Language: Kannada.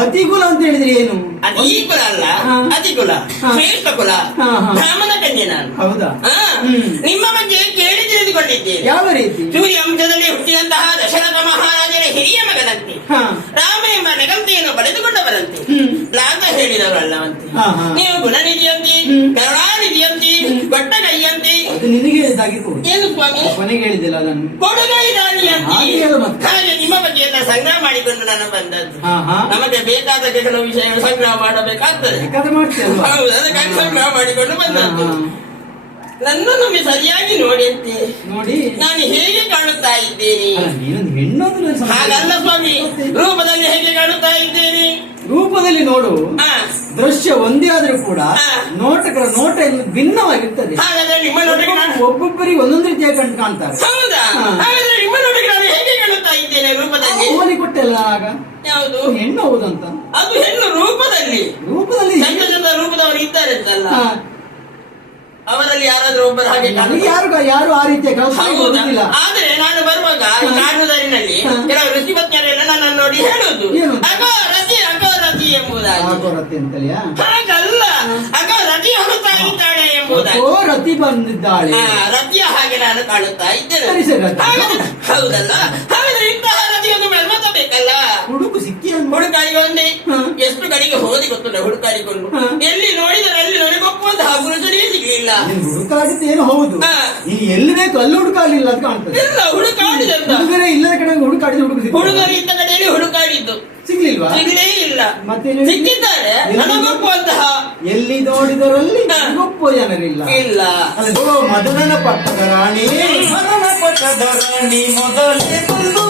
ಅತಿಕುಲ ಅಂತ ಹೇಳಿದ್ರೆ ಏನು? ಅತಿಕುಲ ಅಲ್ಲ, ಅತಿಕುಲ ಶ್ರೇಷ್ಠ ಕುಲ, ಬ್ರಾಹ್ಮಣ ಕನ್ಯೆ ನಾನು. ಹೌದಾ? ನಿಮ್ಮ ಬಗ್ಗೆ ಕೇಳಿ ತಿಳಿದುಕೊಂಡಿದ್ದೇನೆ. ಯಾವ ರೀತಿ? ಸೂರ್ಯ ವಂಶದಲ್ಲಿ ಹುಟ್ಟಿದಂತಹ ದಶರಥ ಮಹಾರಾಜನ ಹಿರಿಯ ಮಗನಂತೆ, ರಾಮ ಎಂಬ ನೆಗಂತೆಯನ್ನು ಪಡೆದುಕೊಂಡವರಂತೆ, ಲಾಗ ಹೇಳಿದವರಲ್ಲವಂತೆ. ನೀವು ಗುಣನಿಧಿಯಂತೆ, ಕರುಣಾನಿಧಿಯಂತೆ, ಕೊಟ್ಟ ಕೈಯಂತೆ. ನಿನಗೆ ಹೇಳಿದಾಗಿತ್ತು. ಏನು ಸ್ವಾಮಿ? ಕೊನೆಗೆ ಹೇಳಿದಿಲ್ಲ ಅದನ್ನು. ಕೊಡುಗೈದಾನಿಯಂತೆ. ಹಾಗೆ ನಿಮ್ಮ ಬಗ್ಗೆ ಎಲ್ಲ ಸಂಗ್ರಹ ಮಾಡಿಕೊಂಡು ನಾನು ಬಂದದ್ದು. ನಮಗೆ ಬೇಕಾದ ಕೆಲವು ವಿಷಯಗಳು ಸಂಗ್ರಹ ಮಾಡಬೇಕಾಗ್ತದೆ. ಹೌದು, ಅದಕ್ಕಾಗಿ ಸಂಗ್ರಹ ಮಾಡಿಕೊಂಡು ಬಂದದ್ದು. ನನ್ನನ್ನು ಸರಿಯಾಗಿ ನೋಡಿಯಂತೆ ನೋಡಿ ನಾನು ಹೇಗೆ ಕಾಣುತ್ತಾ ಇದ್ದೇನೆ? ಹಾಗಲ್ಲ ಸ್ವಾಮಿ, ರೂಪದಲ್ಲಿ ಹೇಗೆ ಕಾಣುತ್ತಾ ಇದ್ದೇನೆ? ರೂಪದಲ್ಲಿ ನೋಡು, ದೃಶ್ಯ ಒಂದೇ ಆದ್ರೂ ಕೂಡ ನೋಟಗಳ ನೋಟ ಭಿನ್ನವಾಗಿರ್ತದೆ. ಹಾಗಾದ್ರೆ ನಿಮ್ಮ ನೋಟಕ್ಕೆ ಒಬ್ಬೊಬ್ಬರಿಗೆ ಒಂದೊಂದು ರೀತಿಯಾಗಿ ಕಾಣ್ತಾರೆ. ಹೌದಾ? ಹಾಗಾದ್ರೆ ನಿಮ್ಮ ನೋಟಕ್ಕೆ ನಾನು ಹೇಗೆ ಕಾಣುತ್ತಾ ಇದ್ದೇನೆ ರೂಪದಲ್ಲಿ? ಹೋಲಿ ಕೊಟ್ಟೆಲ್ಲ ಆಗ ಯಾವುದು ಹೆಣ್ಣು? ಹೌದಂತ. ಅದು ಹೆಣ್ಣು ರೂಪದಲ್ಲಿ. ರೂಪದಲ್ಲಿ ಚಂದ ಚಂದ ರೂಪದವರು ಇದ್ದಾರೆ ಅಂತಲ್ಲ, ಅವರಲ್ಲಿ ಯಾರಾದ್ರೂ ಒಬ್ಬರು ಹಾಗೆ ಯಾರು ಆ ರೀತಿಯ ಆದ್ರೆ ನಾನು ಬರುವಾಗ ಕಾರಣದಾರಿನಲ್ಲಿ ಕೆಲವು ಋಷಿಪತ್ನಿಯರೆಲ್ಲ ನನ್ನನ್ನು ನೋಡಿ ಹೇಳುವುದು ಅಗೋ ರತಿ ಎಂಬುದಾಗಿ. ಹಾಗಲ್ಲ, ಅಗೋ ರತಿ ಹೊರತಾ ಇದ್ದಾಳೆ ಎಂಬುದಾಗಿ. ರತಿ ಬಂದಿದ್ದಾಳೆ, ರತಿಯ ಹಾಗೆ ನಾನು ಕಾಣುತ್ತಾ ಇದ್ದೇನೆ. ಹೌದಲ್ಲ? ಹಾಗಾದ್ರೆ ಇಂತಹ ರತಿಯನ್ನು ಮೆಲ್ಮತಬೇಕಲ್ಲ. ಹುಡುಕು ಸಿಕ್ಕಿ ಹುಡುಕಾಡಿಕೊಂಡೆ, ಎಷ್ಟು ಕಡೆಗೆ ಹೋದಿ ಗೊತ್ತಿಲ್ಲ. ಹುಡುಕಾಡಿಕೊಂಡು ಎಲ್ಲಿ ನೋಡಿದರೆ ಅಲ್ಲಿ ನನಗೊಪ್ಪುವಂತಹ ಪುರುಷರೇ ಸಿಗ್ಲಿಲ್ಲ. ಹುಡುಕಾಡಿದ್ದೇನು ಹೌದು, ನೀನು ಎಲ್ಲಿ ಬೇಕು ಅಲ್ಲಿ ಹುಡುಕಾಡಲಿಲ್ಲ ಅಂತ ಕಾಣ್ತದೆ. ಇಲ್ಲ, ಹುಡುಕಾಡಿದ ಹುಡುಗರೇ ಇಲ್ಲದ ಕಡೆ ಹುಡುಕಾಡಿದ ಹುಡುಗರು ಇದ್ದ ಕಡೆಯಲ್ಲಿ ಹುಡುಕಾಡಿದ್ದು ಸಿಗ್ಲಿಲ್ವಾ? ಸಿಗಲೇ ಇಲ್ಲ. ಮತ್ತೆ ಸಿಕ್ಕಿದ್ದಾರೆ ನನಗೊಪ್ಪುವಂತಹ. ಎಲ್ಲಿ ನೋಡಿದರಲ್ಲಿ ಗೊಪ್ಪುವ ಜನರಿಲ್ಲ. ಇಲ್ಲ. ಮದನನ ಪಟ್ಟದ ರಾಣಿ, ಮದನ ಪಟ್ಟದ ರಾಣಿ ಮೊದಲೇ ಬಂದು